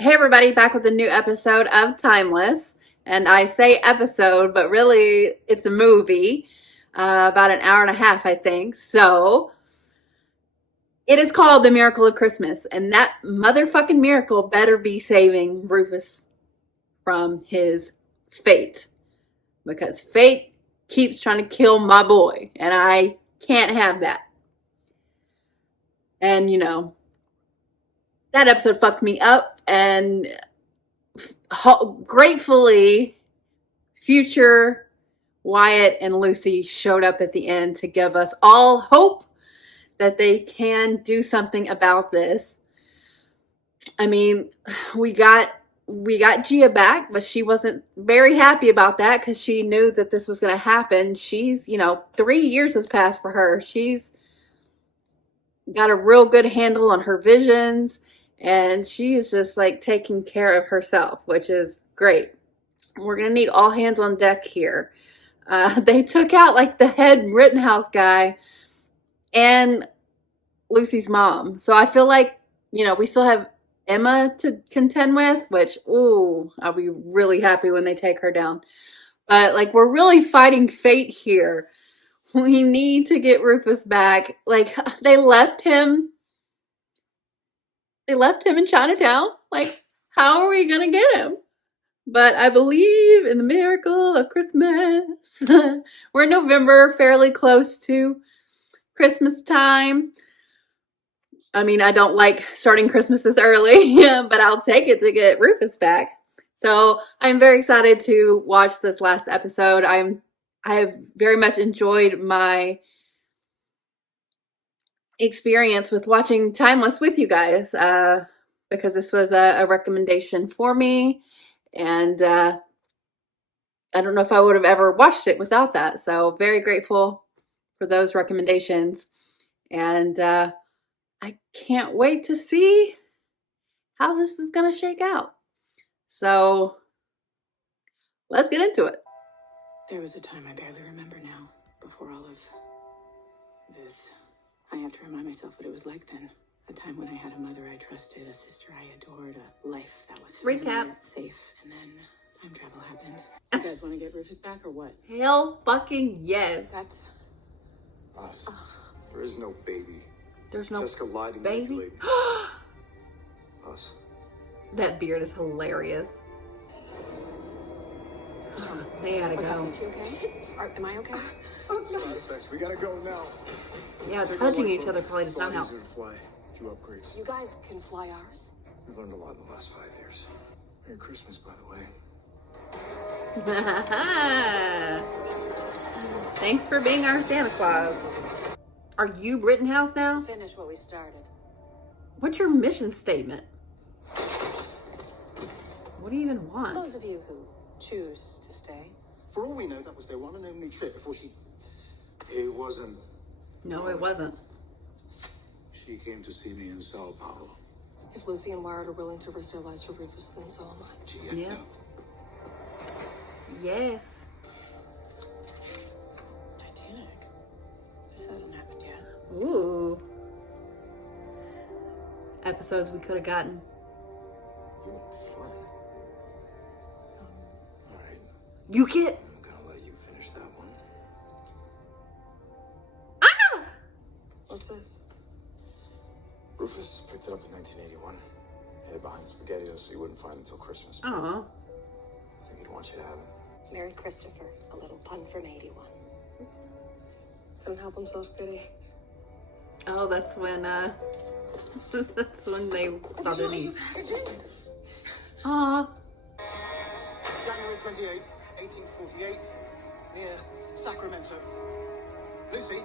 Hey everybody, back with a new episode of Timeless. And I say episode, but really it's a movie, about an hour and a half, I think. So it is called The Miracle of Christmas, and that motherfucking miracle better be saving Rufus from his fate. Because fate keeps trying to kill my boy, and I can't have that. And that episode fucked me up, and gratefully, future Wyatt and Lucy showed up at the end to give us all hope that they can do something about this. I mean, we got Gia back, but she wasn't very happy about that because she knew that this was going to happen. She's, 3 years has passed for her. She's got a real good handle on her visions, and she is just like taking care of herself, which is great. We're going to need all hands on deck here. They took out like the head Rittenhouse guy and Lucy's mom. So I feel like, we still have Emma to contend with, which, ooh, I'll be really happy when they take her down. But like, we're really fighting fate here. We need to get Rufus back. Like, they left him in Chinatown. Like, how are we going to get him? But I believe in the miracle of Christmas. We're in November, fairly close to Christmas time. I mean, I don't like starting Christmas this early, but I'll take it to get Rufus back. So I'm very excited to watch this last episode. I have very much enjoyed my experience with watching Timeless with you guys, because this was a recommendation for me. And I don't know if I would have ever watched it without that. So very grateful for those recommendations. And I can't wait to see how this is going to shake out. So let's get into it. There was a time I barely remember now, before all of this. I have to remind myself what it was like then. A time when I had a mother I trusted, a sister I adored, a life that was familiar, safe, and then time travel happened. You guys want to get Rufus back or what? Hell fucking yes. That's us. There is no baby. There's no Jessica lied and baby. manipulated. Us. That beard is hilarious. They gotta What's go. happening? You okay? Am I okay? Side effects. We gotta go now. Yeah, Take touching our each life other over. probably does It's a lot not help. easier to fly. A few upgrades. You guys can fly ours? We've learned a lot in the last 5 years. Merry Christmas, by the way. Thanks for being our Santa Claus. Are you Rittenhouse now? Finish what we started. What's your mission statement? What do you even want? Those of you who choose to stay. For all we know, that was their one and only trip before she... It wasn't. No, it wasn't. She came to see me in Sao Paulo. If Lucy and Wyatt are willing to risk their lives for Rufus, then so am I. Gia, Yeah. no. Yes. Titanic. This hasn't happened yet. Ooh. Episodes we could have gotten. You and Flynn. All right. You get. I'm gonna let you finish that one. Ah! What's this? Rufus picked it up in 1981. Hid it behind SpaghettiOs so you wouldn't find it until Christmas. Aw. I think he'd want you to have it. Merry Christopher, a little pun from 81. Couldn't help himself, could he? Oh, that's when that's when they started these. Aw. January 28th, 1848, near Sacramento. Lucy?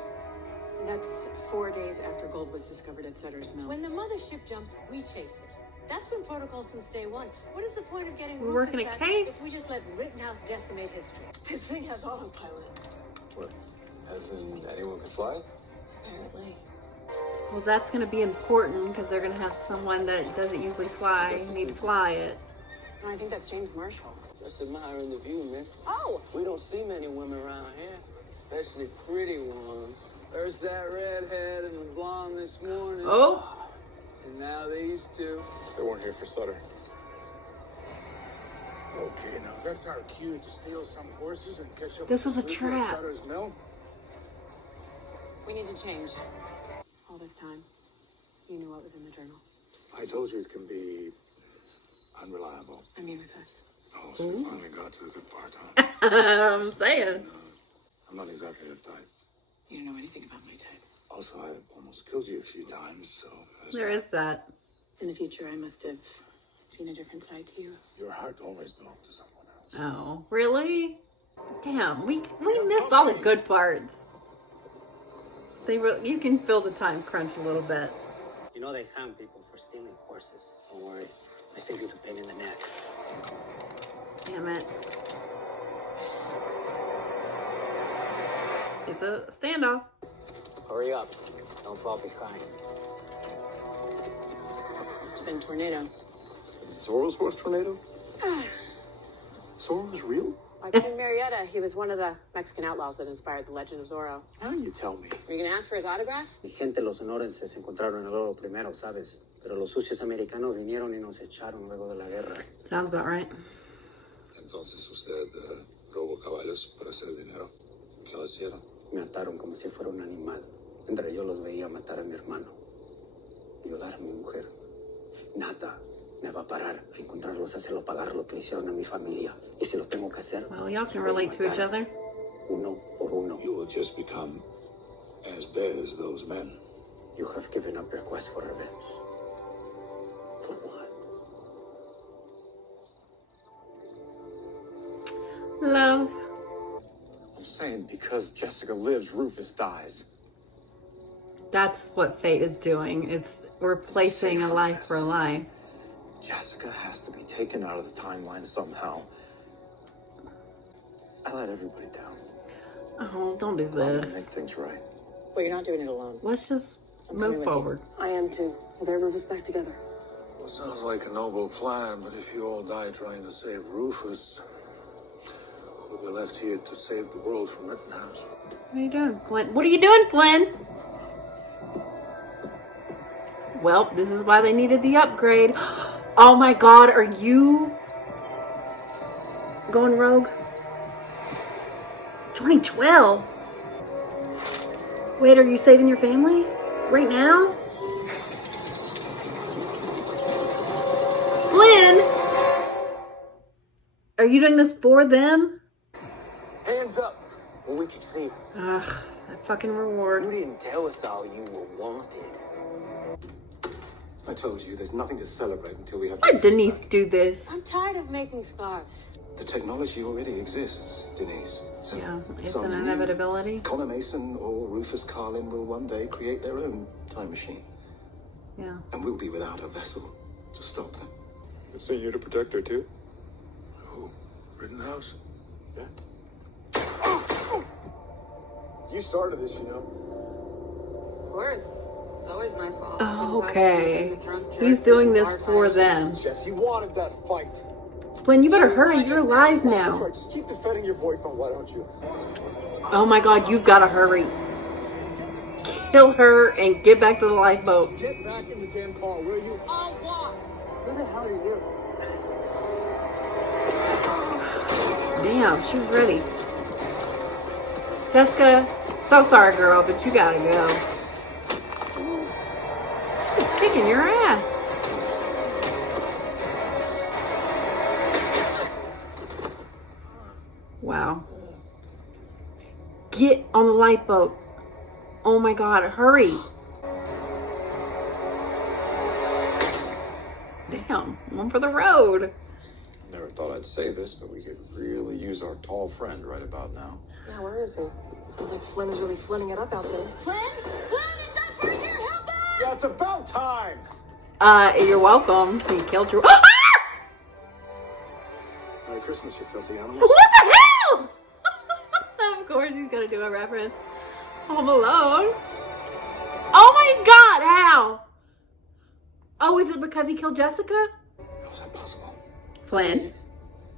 That's 4 days after gold was discovered at Sutter's Mill. When the mothership jumps, we chase it. That's been protocol since day one. What is the point of getting We're Rufus working a back case. if we just let Rittenhouse decimate history? This thing has autopilot. What? As in anyone could fly? Apparently. Well, that's going to be important because they're going to have someone that doesn't usually fly need to fly it. No, I think that's James Marshall. Just admiring the view, man. Oh! We don't see many women around here, especially pretty ones. There's that redhead and the blonde this morning. Oh. And now these two. They weren't here for Sutter. Okay, now that's our cue to steal some horses and catch up. This with was a the Sugar trap. Sutter's mill. We need to change. All this time, you knew what was in the journal. I told you it can be unreliable. I mean with us. Oh, so we finally got to the good part, huh? I'm saying. I'm not exactly that type. You don't know anything about my type. Also, I almost killed you a few times, so... There is that. In the future, I must have seen a different side to you. Your heart always belonged to someone else. Oh, really? Damn, we missed all the good parts. You can feel the time crunch a little bit. You know they hang people for stealing horses. Don't worry. I saved you the pain in the neck. Damn it. It's a standoff. Hurry up. Don't fall behind. Must have been a tornado. Zorro's first tornado? Zorro was real? Like King Marietta, he was one of the Mexican outlaws that inspired the legend of Zorro. How do you tell me? Are you going to ask for his autograph? Mi gente, los sonorenses encontraron el oro primero, ¿sabes? Pero los sucios americanos vinieron y nos echaron luego de la guerra. Sounds about right. Entonces usted robó caballos para hacer dinero. ¿Qué le hicieron? Me ataron como si fuera un animal. Entre yo los veía matar a mi hermano. Violar a mi mujer. Nada me va a parar a encontrarlos, hacerlo pagar lo que le hicieron a mi familia. Y si lo tengo que hacer... Well, y'all can relate to each other. Uno por uno. You will just become as bad as those men. You have given up your quest for revenge. For what? Love. I'm saying because Jessica lives, Rufus dies. That's what fate is doing. It's replacing a life for a life. Jessica has to be taken out of the timeline somehow. I let everybody down. Oh, don't do I'm gonna this. make things right. Well, you're not doing it alone. Let's just I'm coming move with you. forward. I am too. We'll get Rufus back together. Well, sounds like a noble plan, but if you all die trying to save Rufus, we'll be left here to save the world from Rittenhouse. What are you doing, Flynn? What are you doing, Flynn? Well, this is why they needed the upgrade. Oh my god, are you going rogue? 2012? Wait, are you saving your family? Right now? Flynn! Are you doing this for them? Hands up, where we can see. Ugh, that fucking reward. You didn't tell us all you were wanted. I told you, there's nothing to celebrate until we have... Let Denise do this. I'm tired of making scarves. The technology already exists, Denise. So, Yeah, it's some an new inevitability. Connor Mason or Rufus Carlin will one day create their own time machine. Yeah. And we'll be without a vessel to stop them. So you're to protect her too? Who? Rittenhouse? Yeah. You started this, you know. Of course. It's always my fault. Oh, okay. He's doing this for them. Jess, you wanted that fight. Flynn, you better hurry. You're live That's now. right, just keep defending your boyfriend, why don't you? Oh my god, you've got to hurry. Kill her and get back to the lifeboat. Get back in the damn car, will you? I'll walk. Who the hell are you? Damn, she's ready. Jessica, so sorry, girl, but you gotta go. She's kicking your ass. Wow. Get on the lifeboat. Oh my god, hurry. Damn, one for the road. Never thought I'd say this, but we could really use our tall friend right about now. Yeah, where is he? Sounds like Flynn is really flirting it up out there. Flynn? Flynn, it's us right here! Help us! Yeah, it's about time! You're welcome. He killed you. Merry Christmas, you filthy animals. What the hell? Of course he's gonna do a reference. Home Alone. Oh my god, how? Oh, is it because he killed Jessica? How's that possible? Flynn.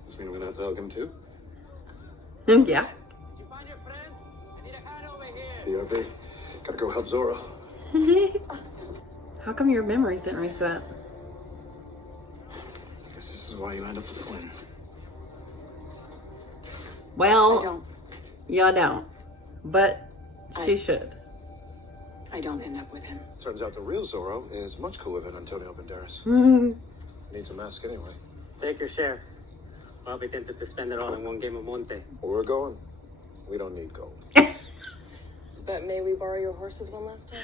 Does this mean we're gonna have to hug him too? Yeah. Did you find your friend? I need a hand over here. BRB. Gotta go help Zorro. How come your memories didn't reset? I guess this is why you end up with Flynn. Well, I don't. you don't. But she should. I don't end up with him. Turns out the real Zorro is much cooler than Antonio Banderas. Needs a mask anyway. Take your share. I'll be tempted to spend it all in one game of Monte. Where we're going, we don't need gold. But may we borrow your horses one last time?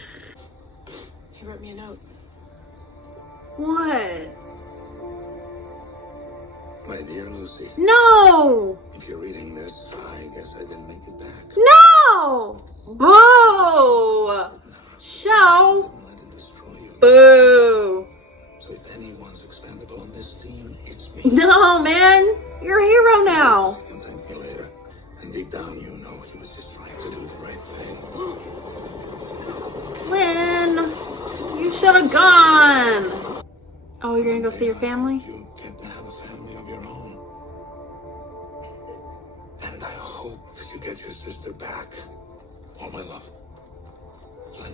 He wrote me a note. What? My dear Lucy, No! if you're reading this, I guess I didn't make it back. No! Boo! Show! Don't let it destroy you. Boo! So if anyone's expendable on this team, it's me. No, man! You're a hero now. You can thank me later. And deep down, you know he was just trying to do the right thing. Flynn! You should have gone! Oh, you're gonna go see your family? You get to have a family of your own. And I hope you get your sister back. All my love. Flynn.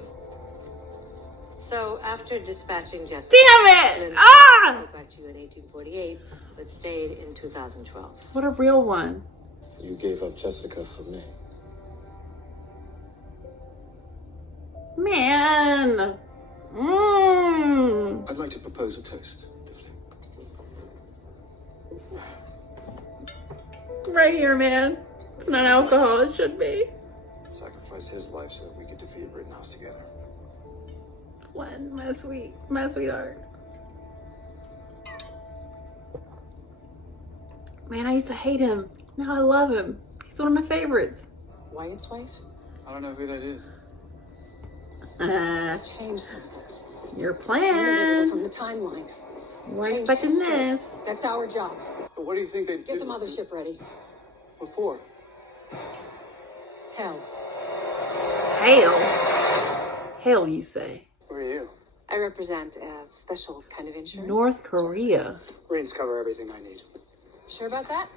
So after dispatching Jessica, Damn it! Flynn Ah! went back to you in 1848, but stayed in 2012. What a real one. You gave up Jessica for me. Man! I'd like to propose a toast to Flynn. Right here, man. It's not alcohol, it should be. Sacrifice his life so that we could defeat Rittenhouse together. Flynn, my sweetheart. Man, I used to hate him. Now I love him. He's one of my favorites. Wyatt's wife? I don't know who that is. Change something. Your From plan. the timeline. We're Change expecting history. this. That's our job. But what do you think they'd Get do? the mothership ready. What for? Hell. Hail. Hail, you say. Who are you? I represent a special kind of insurance. North Korea. Rings cover everything I need. Sure about that?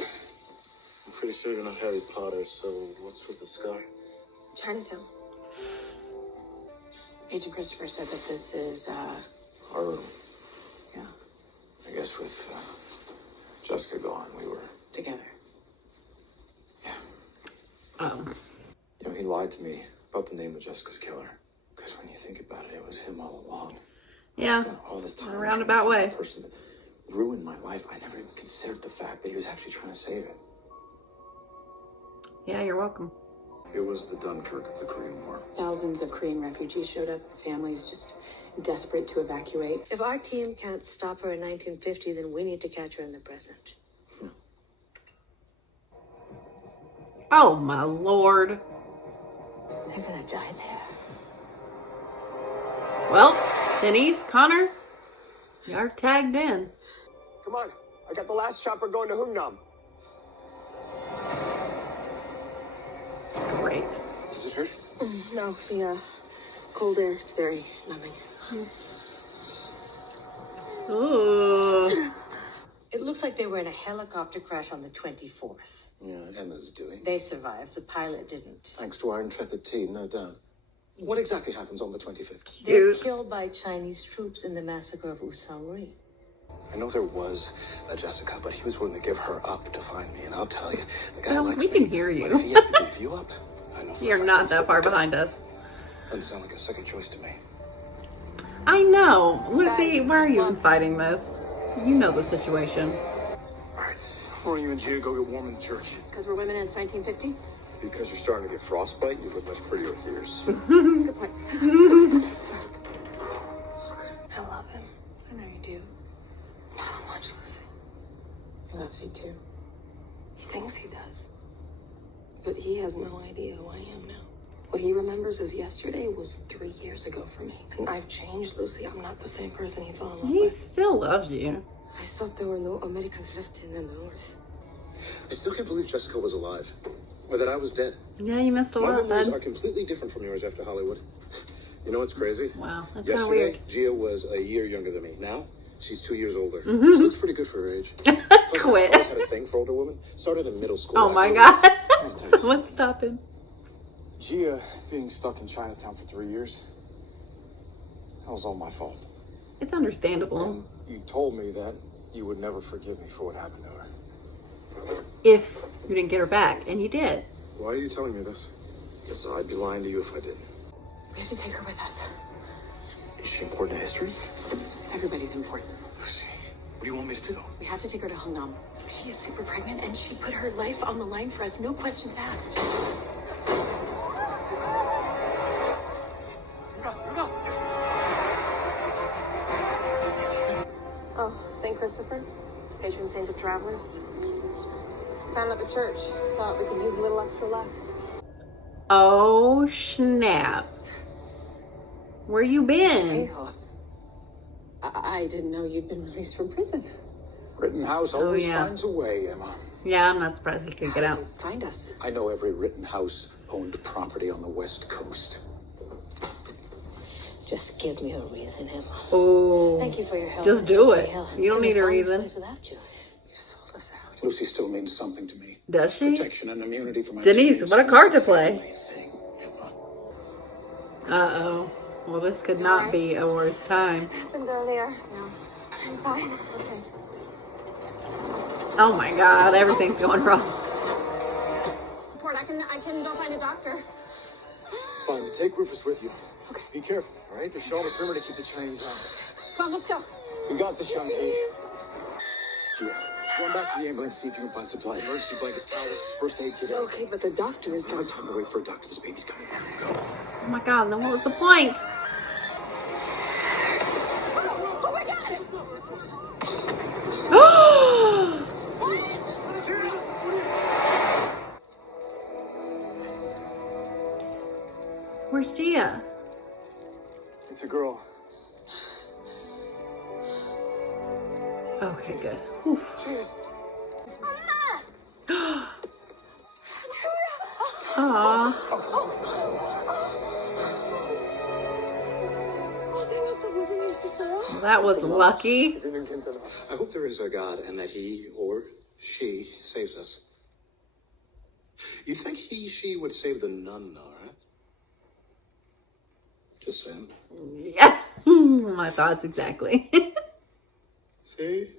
I'm pretty sure you're not Harry Potter, so what's with the scar? Chinatown. Agent Christopher said that this is, Our room. yeah, I guess with Jessica gone, we were... together. Yeah. Oh. You know, he lied to me about the name of Jessica's killer. Because when you think about it, it was him all along. Yeah. I spent all this time In a roundabout trying to find way. the person that ruined my life. I never even considered the fact that he was actually trying to save it. Yeah, you're welcome. It was the Dunkirk of the Korean War. Thousands of Korean refugees showed up. Families just desperate to evacuate. If our team can't stop her in 1950, then we need to catch her in the present. Oh, my lord. They're gonna die there. Well, Denise, Connor, you're tagged in. Come on. I got the last chopper going to Hungnam. Great. Does it hurt? No, the cold air, it's very numbing. Ooh. It looks like they were in a helicopter crash on the 24th. Yeah, Emma's doing. They survived, the pilot didn't. Thanks to our intrepid team, no doubt. What exactly happens on the 25th? They're Dude. killed by Chinese troops in the massacre of Usauri. I know there was a Jessica, but he was willing to give her up to find me, and I'll tell you, the guy Well, likes we me. can hear But you. if he had to give you up, I know for a You're fact not he's that far still behind us. Doesn't sound like a second choice to me. I know. Lucy, why are you even fighting this? You know the situation. All right. Why don't you and Gia go get warm in the church? Because we're women in 1950? Because you're starting to get frostbite, you look much prettier with yours. Good point. I love him. I know you do. So much, Lucy. He loves you too. He thinks he does. But he has no idea who I am now. What he remembers as yesterday was 3 years ago for me. And I've changed, Lucy. I'm not the same person he fell in love He with. still loves you. I thought there were no Americans left in the north. I still can't believe Jessica was alive, or that I was dead. Yeah, you missed a My lot, memories bud. are completely different from yours after Hollywood. You know what's crazy? Wow, that's kind of Yesterday, weird. Gia was a year younger than me. Now, she's 2 years older. Mhm. She looks pretty good for her age. Plus, I Quit. always had a thing for older women. Started in middle school. Oh my actually. god. Someone stop him. Gia being stuck in Chinatown for 3 years, that was all my fault. It's understandable. And you told me that you would never forgive me for what happened to her. if you didn't get her back, and you did. Why are you telling me this? Because I'd be lying to you if I didn't. We have to take her with us. Is she important to history? Everybody's important. Lucy, what do you want me to do? We have to take her to Hungnam. She is super pregnant, and she put her life on the line for us. No questions asked. Oh, St. Christopher, patron saint of travelers. Found at the church. Thought we could use a little extra luck. Oh, snap. Where you been? I didn't know you'd been released from prison. Rittenhouse always yeah. finds a way, Emma. Yeah, I'm not surprised he could get out. Find us. I know every Rittenhouse owned property on the West Coast. Just give me a reason, Emma. Oh. Thank you for your help. Just do it. Hell, You don't can we need a find this reason. place without you? You sold us out. Lucy still means something to me. Does she? Protection and immunity for my Denise, kids. what a card to play. Everything, Emma. Uh-oh. Well, this could not be a worse time. Happened earlier. No, I'm fine. Okay. Oh my God, everything's going wrong. Report, I can go find a doctor. Fine, take Rufus with you. Okay. Be careful, all right? They're showing the perimeter to keep the Chinese out. Come on, let's go. We got this, young lady. Gia, run back to the ambulance, see if you can find supplies. Emergency blankets, towels, first aid kit. Okay, but the doctor is No time to wait for a doctor. This baby's coming. Go. Oh my God, then what was the point? Oh my God! Where's Gia? It's a girl. Okay, good. Whew. Aww. Well, that was lucky. I hope there is a God and that he or she saves us. You'd think she would save the nun, though, right? Just saying. Yeah. My thoughts exactly. See?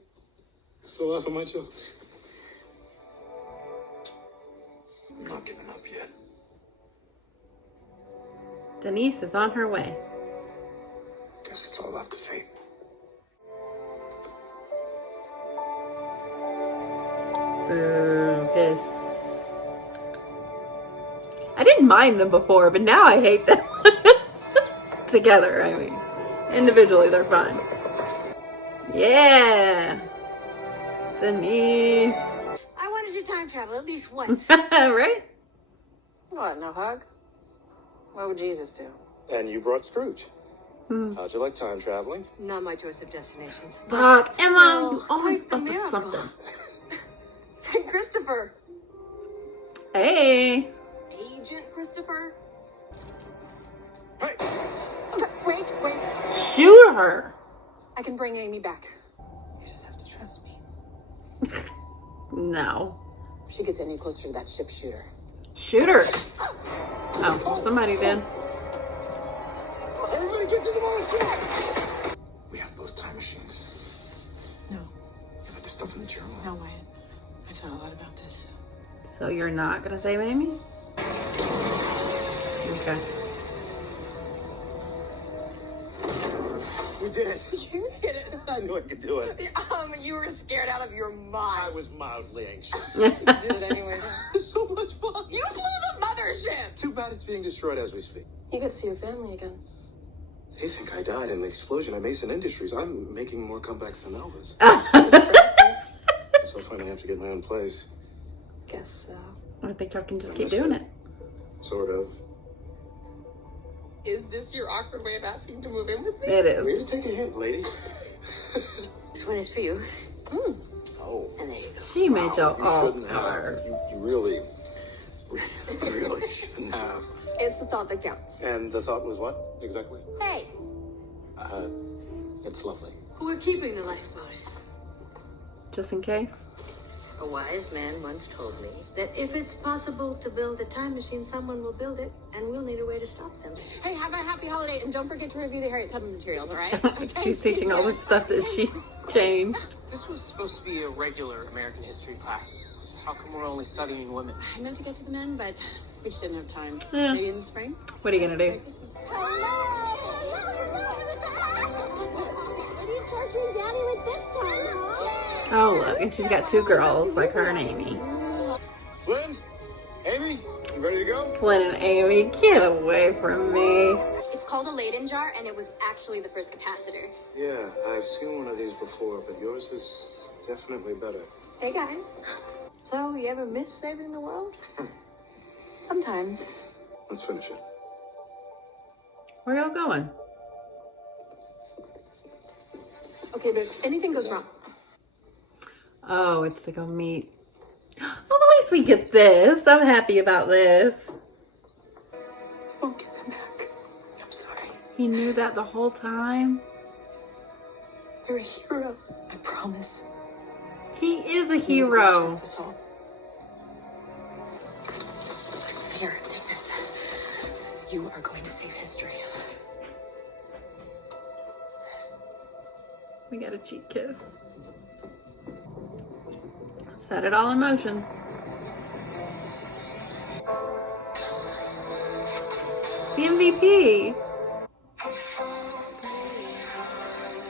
Still laughing at my jokes. I'm not giving up yet. Denise is on her way. Guess it's all up to fate. Boo, piss. I didn't mind them before, but now I hate them. Together, I mean. Individually, they're fine. Yeah! Denise. I wanted to time travel at least once. Right? What, no hug? What would Jesus do? And you brought Scrooge. How'd you like time traveling? Not my choice of destinations. Brock, Emma, you Still, always quite the up to miracle. something. St. Christopher. Hey! Agent Christopher. Hey! Okay, wait. Shoot her! I can bring Amy back. You just have to trust me. No. If she gets any closer to that ship, shoot her. Shoot her! Oh, somebody did. Everybody get to the mothership! We have both time machines. No, Yeah, but the stuff in the journal. no, Wyatt. I've thought a lot about this. So you're not gonna save Amy? Okay. We did it. You did it. I knew I could do it. You were scared out of your I mind. was mildly anxious. You did it anyway. So much fun. You blew the mothership. Too bad it's being destroyed as we speak. You get to see your family again. They think I died in the explosion at Mason Industries. I'm making more comebacks than Elvis. So I finally have to get my own place. Guess so. I think y'all can just keep doing it. Sort of. Is this your awkward way of asking to move in with me? It Way is. to take a hint, lady. This one is for you. Oh. And there you go. She made y'all You all shouldn't have. stars. You really shouldn't have. It's the thought that counts. And the thought was what, exactly? Hey, It's lovely. we're keeping the lifeboat. Just in case. A wise man once told me that if it's possible to build a time machine, someone will build it, and we'll need a way to stop them. Hey, have a happy holiday, and don't forget to review the Harriet Tubman materials, all right? She's teaching all the stuff that she changed. This was supposed to be a regular American history class. How come we're only studying women? I meant to get to the men, but we just didn't have time. Yeah. Maybe in the spring? What are you gonna do? Merry Christmas. What are you torturing Daddy with this time? Oh, look, and she's got two girls like her and Amy. Flynn? Amy? You ready to go? Flynn and Amy, get away from me. It's called a Leyden jar, and it was actually the first capacitor. Yeah, I've seen one of these before, but yours is definitely better. Hey, guys. So, you ever miss saving the world? Sometimes. Let's finish it. Where y'all going? Okay, but if anything goes wrong, Oh, it's to go meet. Well, at least we get this. I'm happy about this. I won't get them back. I'm sorry. He knew that the whole time. You're a hero. I promise. He is a You're the hero. best of us all. Here, take this. You are going to save history. We got a cheek kiss. Set it all in motion. The MVP.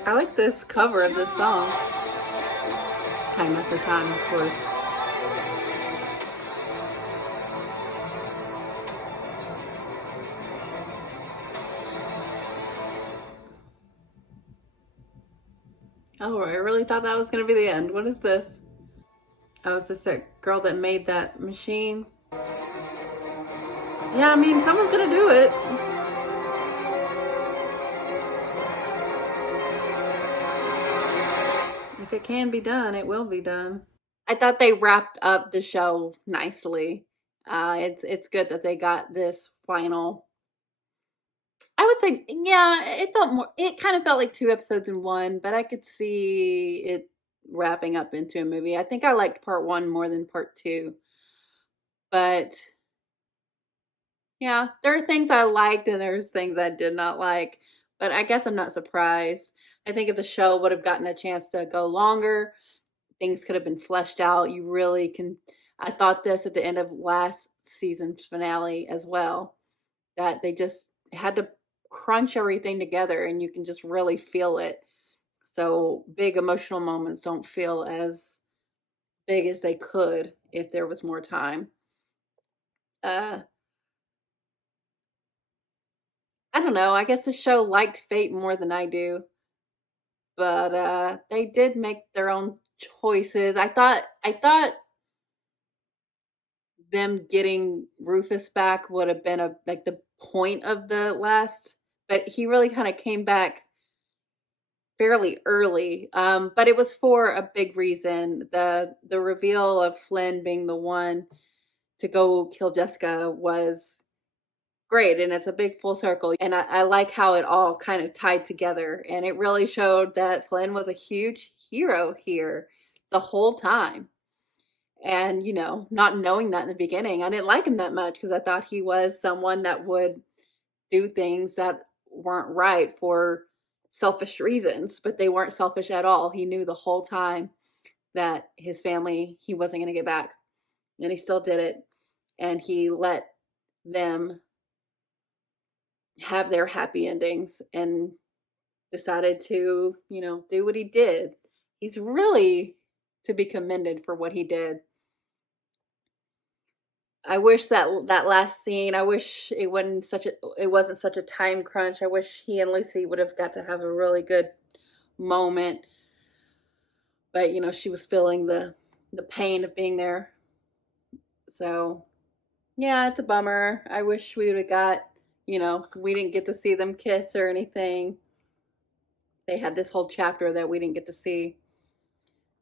I like this cover of this song. Time after time, of course. Oh, I really thought that was going to be the end. What is this? Oh, is this that girl that made that machine? Yeah, I mean, someone's going to do it. If it can be done, it will be done. I thought they wrapped up the show nicely. It's good that they got this final. I would say, yeah, it felt more. It kind of felt like 2 episodes in one, but I could see it wrapping up into a movie. I think I liked part 1 more than part 2, but yeah, there are things I liked and there's things I did not like. But I guess I'm not surprised. I think if the show would have gotten a chance to go longer, things could have been fleshed out. You really can. I thought this at the end of last season's finale as well, that they just had to crunch everything together and you can just really feel it. So big emotional moments don't feel as big as they could if there was more time. I don't know. I guess the show liked Fate more than I do. But they did make their own choices. I thought them getting Rufus back would have been like the point of the last, but he really kind of came back fairly early. But it was for a big reason. The reveal of Flynn being the one to go kill Jessica was great, and it's a big full circle. And I like how it all kind of tied together, and it really showed that Flynn was a huge hero here the whole time. And, you know, not knowing that in the beginning, I didn't like him that much because I thought he was someone that would do things that weren't right for selfish reasons, but they weren't selfish at all. He knew the whole time that his family, he wasn't going to get back, and he still did it. And he let them have their happy endings and decided to, you know, do what he did. He's really to be commended for what he did. I wish that last scene, I wish it wasn't such a time crunch. I wish he and Lucy would have got to have a really good moment. But, you know, she was feeling the pain of being there. So, yeah, it's a bummer. I wish we would have got, you know, we didn't get to see them kiss or anything. They had this whole chapter that we didn't get to see.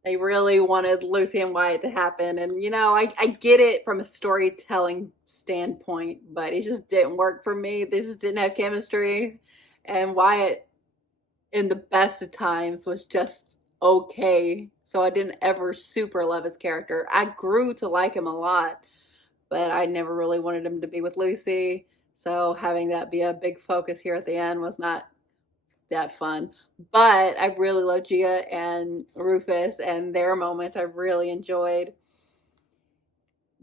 They really wanted Lucy and Wyatt to happen. And, you know, I get it from a storytelling standpoint, but it just didn't work for me. They just didn't have chemistry. And Wyatt, in the best of times, was just okay. So I didn't ever super love his character. I grew to like him a lot, but I never really wanted him to be with Lucy. So having that be a big focus here at the end was not that fun. But I really love Gia and Rufus and their moments. I really enjoyed.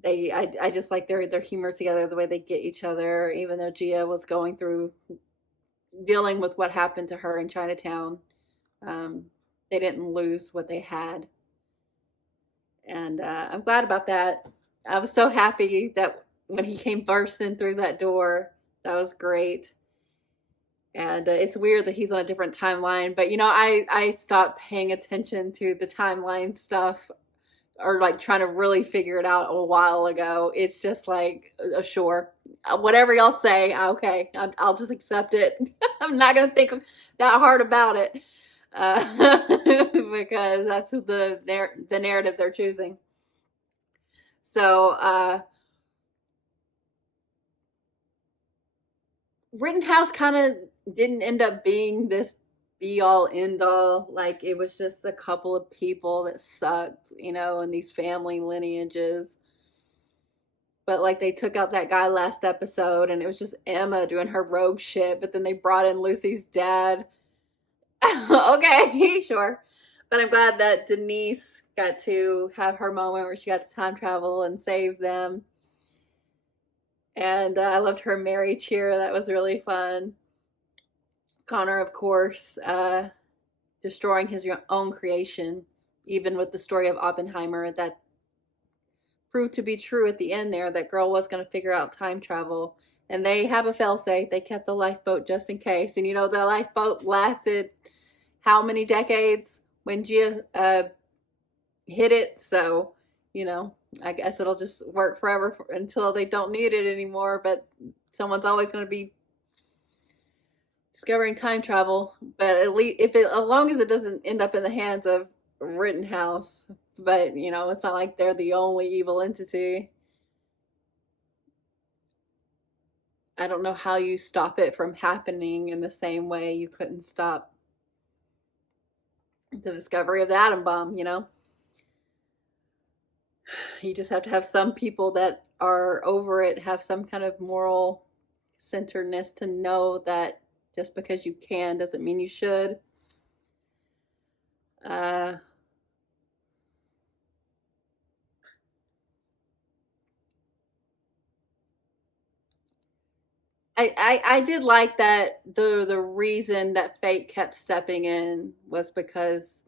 I just like their humor together, the way they get each other, even though Gia was going through dealing with what happened to her in Chinatown. They didn't lose what they had. And I'm glad about that. I was so happy that when he came bursting through that door, that was great. And it's weird that he's on a different timeline, but I stopped paying attention to the timeline stuff, or like trying to really figure it out a while ago. It's just like, sure, whatever y'all say, okay, I'll just accept it. I'm not gonna think that hard about it, because that's the narrative they're choosing. So Rittenhouse kind of didn't end up being this be all end all. Like, it was just a couple of people that sucked, in these family lineages. But like, they took out that guy last episode, and it was just Emma doing her rogue shit. But then they brought in Lucy's dad. Okay, sure. But I'm glad that Denise got to have her moment where she got to time travel and save them. And I loved her Mary cheer. That was really fun. Connor, of course, destroying his own creation, even with the story of Oppenheimer, that proved to be true at the end there. That girl was going to figure out time travel. And they have a failsafe. They kept the lifeboat just in case. And the lifeboat lasted how many decades when Gia hit it? So, I guess it'll just work forever until they don't need it anymore. But someone's always going to be discovering time travel. But at least, as long as it doesn't end up in the hands of Rittenhouse. But it's not like they're the only evil entity. I don't know how you stop it from happening in the same way you couldn't stop the discovery of the atom bomb. You just have to have some people that are over it, have some kind of moral centeredness to know that just because you can doesn't mean you should. I did like that the reason that fate kept stepping in was because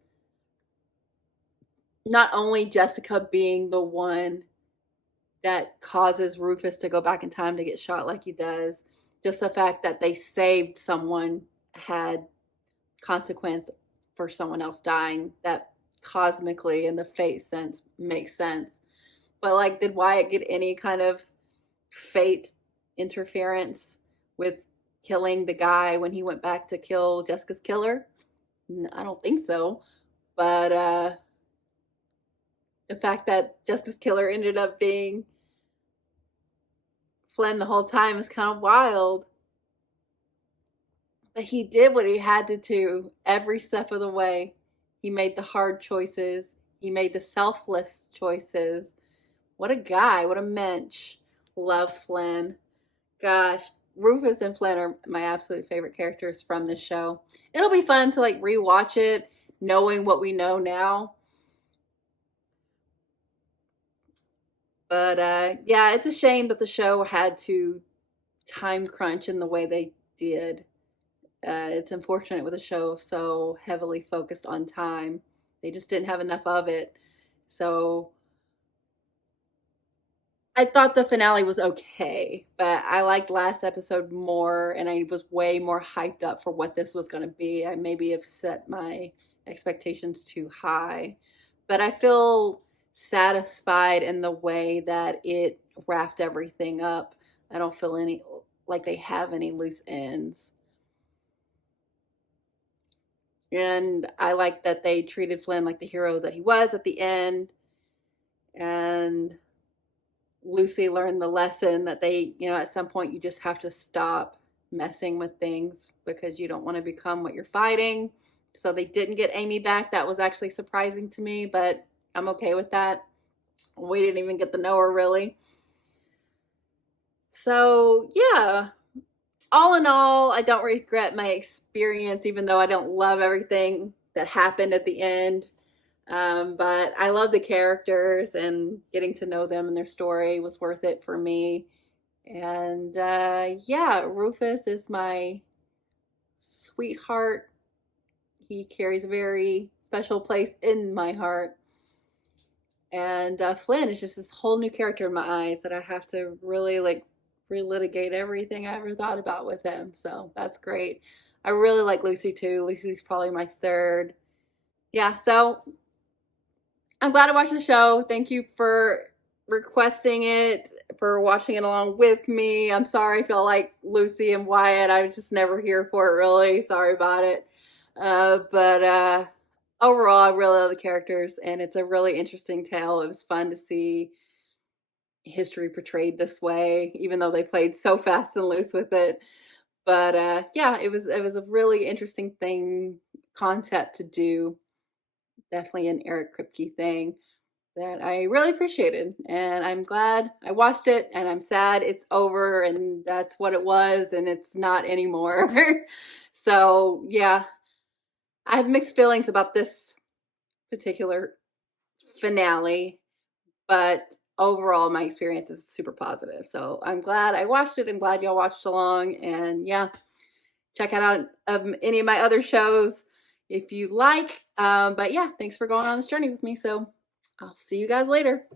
not only Jessica being the one that causes Rufus to go back in time to get shot like he does, just the fact that they saved someone had consequence for someone else dying, that cosmically in the fate sense makes sense. But like, did Wyatt get any kind of fate interference with killing the guy when he went back to kill Jessica's killer? I don't think so. But the fact that Jessica's killer ended up being Flynn the whole time is kind of wild. But he did what he had to do every step of the way. He made the hard choices. He made the selfless choices. What a guy. What a mensch. Love Flynn. Gosh, Rufus and Flynn are my absolute favorite characters from this show. It'll be fun to like rewatch it, knowing what we know now. But yeah, it's a shame that the show had to time crunch in the way they did. It's unfortunate with a show so heavily focused on time. They just didn't have enough of it. So I thought the finale was okay, but I liked last episode more, and I was way more hyped up for what this was going to be. I maybe have set my expectations too high, but I feel satisfied in the way that it wrapped everything up. I don't feel like they have any loose ends. And I like that they treated Flynn like the hero that he was at the end. And Lucy learned the lesson that at some point you just have to stop messing with things because you don't want to become what you're fighting. So they didn't get Amy back. That was actually surprising to me, but I'm okay with that. We didn't even get to know her really. So yeah, all in all, I don't regret my experience, even though I don't love everything that happened at the end. But I love the characters, and getting to know them and their story was worth it for me. And yeah, Rufus is my sweetheart. He carries a very special place in my heart. And Flynn is just this whole new character in my eyes that I have to really like relitigate everything I ever thought about with him. So that's great. I really like Lucy too. Lucy's probably my third. Yeah, so I'm glad I watched the show. Thank you for requesting it, for watching it along with me. I'm sorry I feel like Lucy and Wyatt. I was just never here for it, really. Sorry about it. But overall, I really love the characters, and it's a really interesting tale. It was fun to see history portrayed this way, even though they played so fast and loose with it. But yeah, it was a really interesting concept to do. Definitely an Eric Kripke thing that I really appreciated, and I'm glad I watched it, and I'm sad it's over, and that's what it was, and it's not anymore. So yeah, I have mixed feelings about this particular finale, but overall my experience is super positive. So I'm glad I watched it. I'm glad y'all watched along, and yeah, check out any of my other shows if you like. But yeah, thanks for going on this journey with me. So I'll see you guys later.